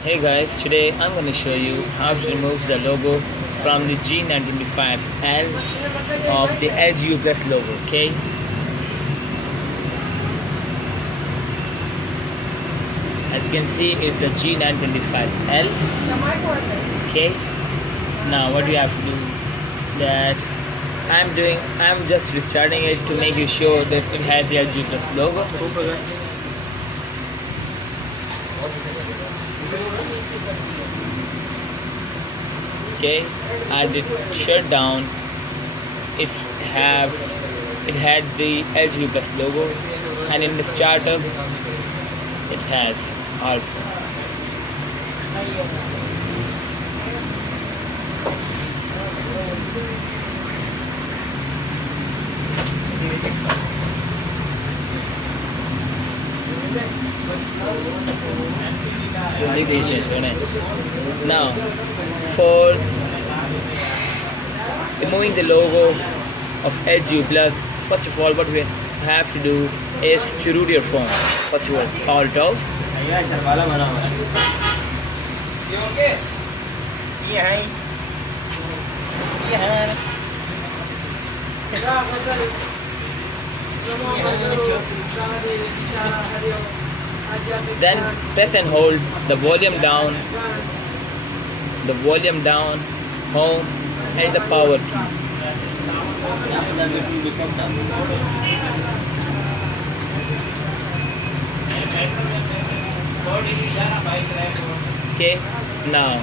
Hey guys, today I'm going to show you how to remove the logo from the G925l of the LGU Plus logo, okay? As you can see, it's the G925l, okay? Now what you have to do that I'm just restarting it to make you sure that it has the LGU Plus logo. Okay, I did shut down. It had the LG Plus logo, and in the startup it has also. Now, for removing the logo of LGU Plus, first of all, what we have to do is to root your phone. First of all, power it off. Then press and hold the volume down, home, and the power key. Okay, now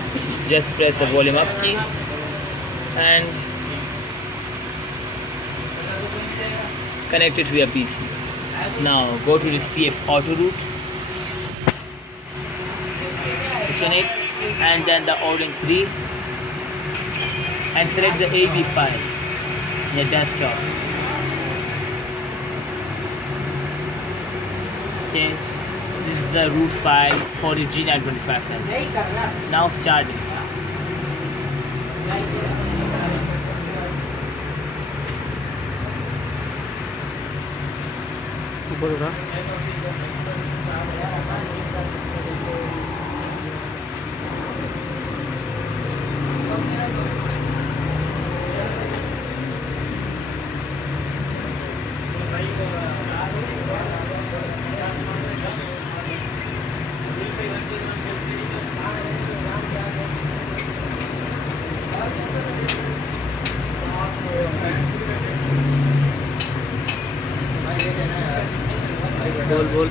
just press the volume up key and connect it to your PC. Now go to the CF auto root, position it, and then the ordering 3, and select the AB file in your desktop. Okay, this is the root file for the G925l. Now start it. बोल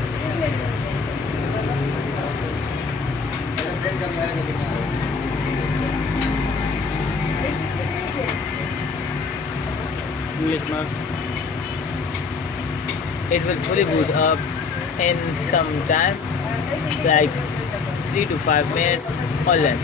It will fully boot up in some time, like 3 to 5 minutes or less.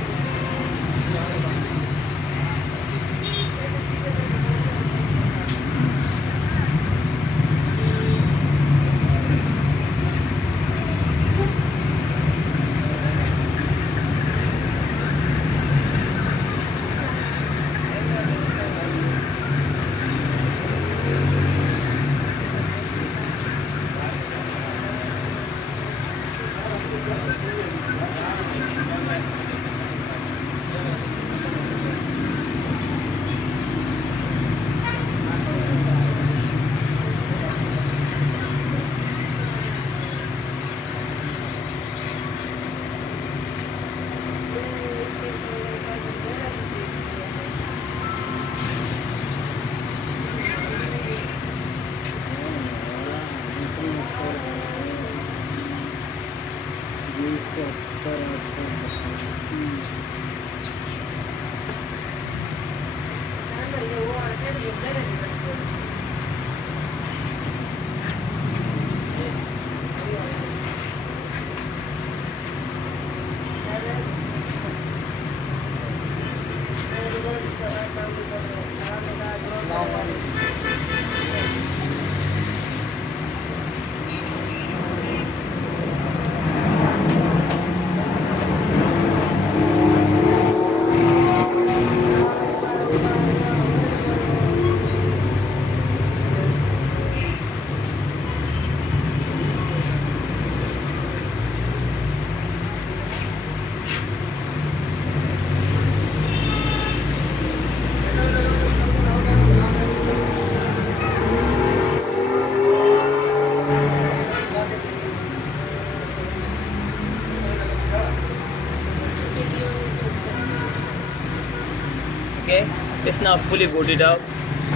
Okay, it's now fully booted up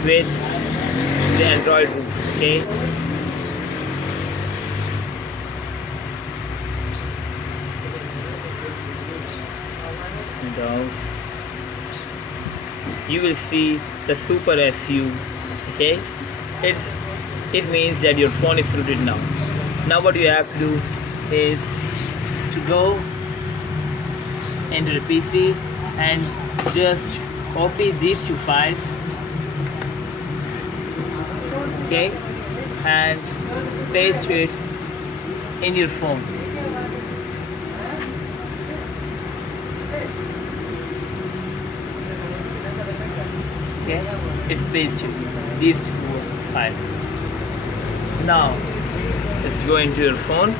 with the Android root. Okay, and you will see the Super SU. Okay, it means that your phone is rooted now. Now what you have to do is to go into the PC and just copy these two files, okay, and paste it in your phone. Okay, it's pasted these two files. Now let's go into your phone.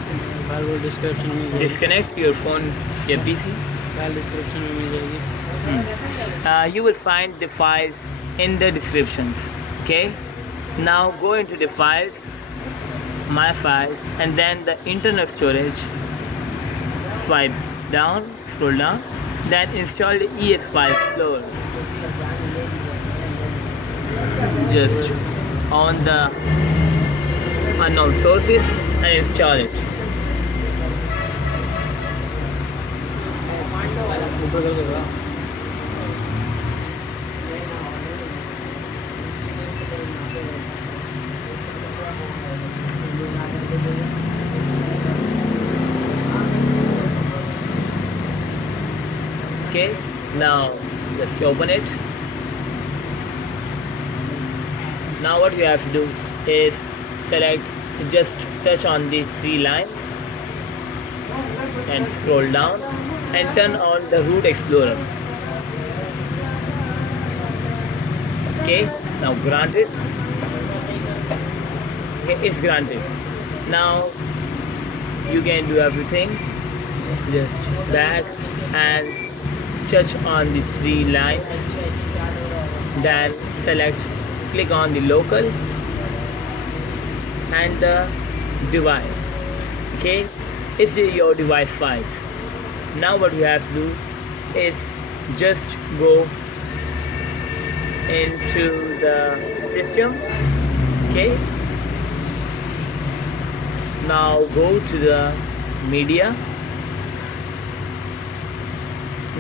Disconnect your phone, your PC. You will find the files in the descriptions. Okay, now go into the files, my files, and then the internal storage. Swipe down, scroll down, then install the ES file explorer. Just on the unknown sources and install it. Okay, now just open it. Now what you have to do is select, just touch on these three lines and scroll down and turn on the root explorer. Okay, now grant it. Okay, it's granted. Now you can do everything. Just back and touch on the three lines, then select, click on the local and the device. Okay, it's your device files. Now what you have to do is just go into the system. Okay, now go to the media.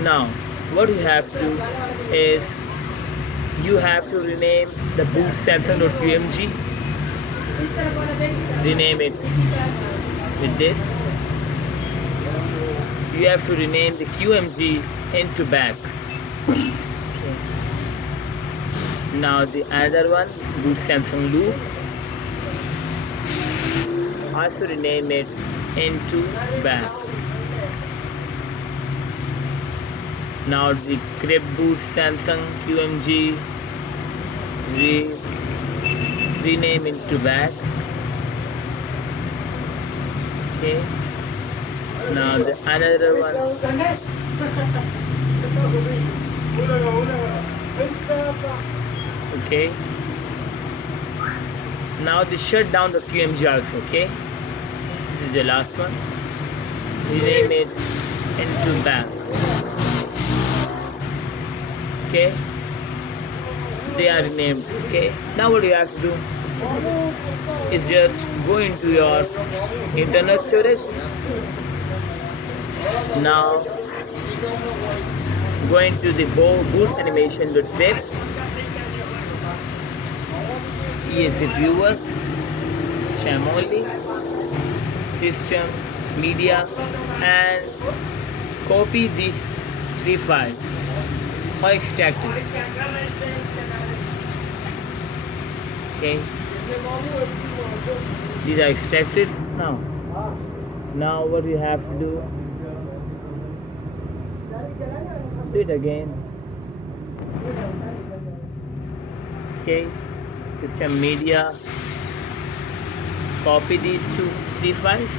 Now what you have to do is you have to rename the boot samsung.qmg, rename it with this. You have to rename the QMG into back. Okay. Now the other one, boot samsung loop, also rename it into back. Now the crypt boot samsung QMG, rename into back. Okay, now the another one. Okay, now the shutdown.qmg also. Okay, this is the last one. Rename it into back. Okay, they are renamed. Okay, now what you have to do is just go into your internal storage. Now go into the boot animation.zip, ESC viewer, STEM only, system, media, and copy these three files or extract it. Okay, these are extracted. Now what you have to do it again. Okay, system, media, copy these three files.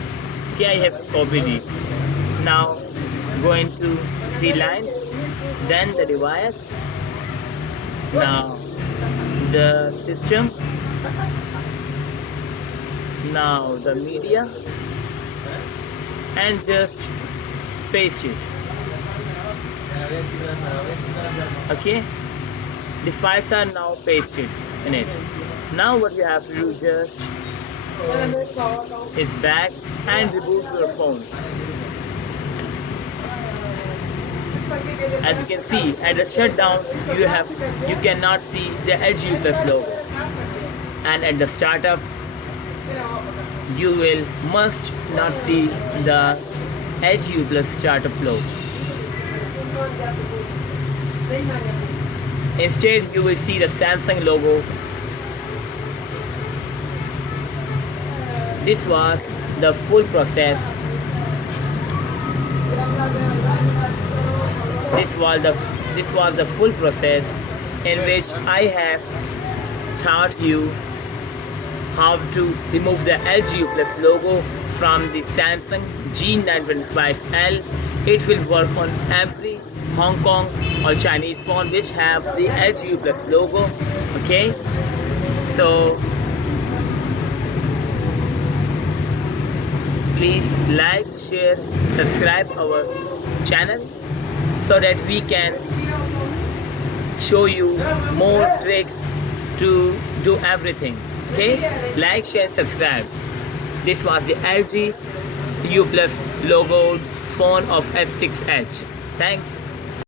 Okay, I have copied it. Now go into three lines, then the device, now the system, now the media, and just paste it. Okay, The files are now pasted in it. Now what you have to do just is back and reboot your phone. As you can see, at the shutdown you cannot see the LGU Plus logo, and at the startup you will must not see the LGU Plus startup logo. Instead, you will see the Samsung logo. This was the full process. This was the full process in which I have taught you how to remove the LGU Plus logo from the Samsung G925l. It will work on every Hong Kong or Chinese phone which have the LGU Plus logo. Okay, so please like, share, subscribe our channel so that we can show you more tricks to do everything. Okay, like, share, subscribe. This was the LG U Plus logo phone of S6 Edge. Thanks.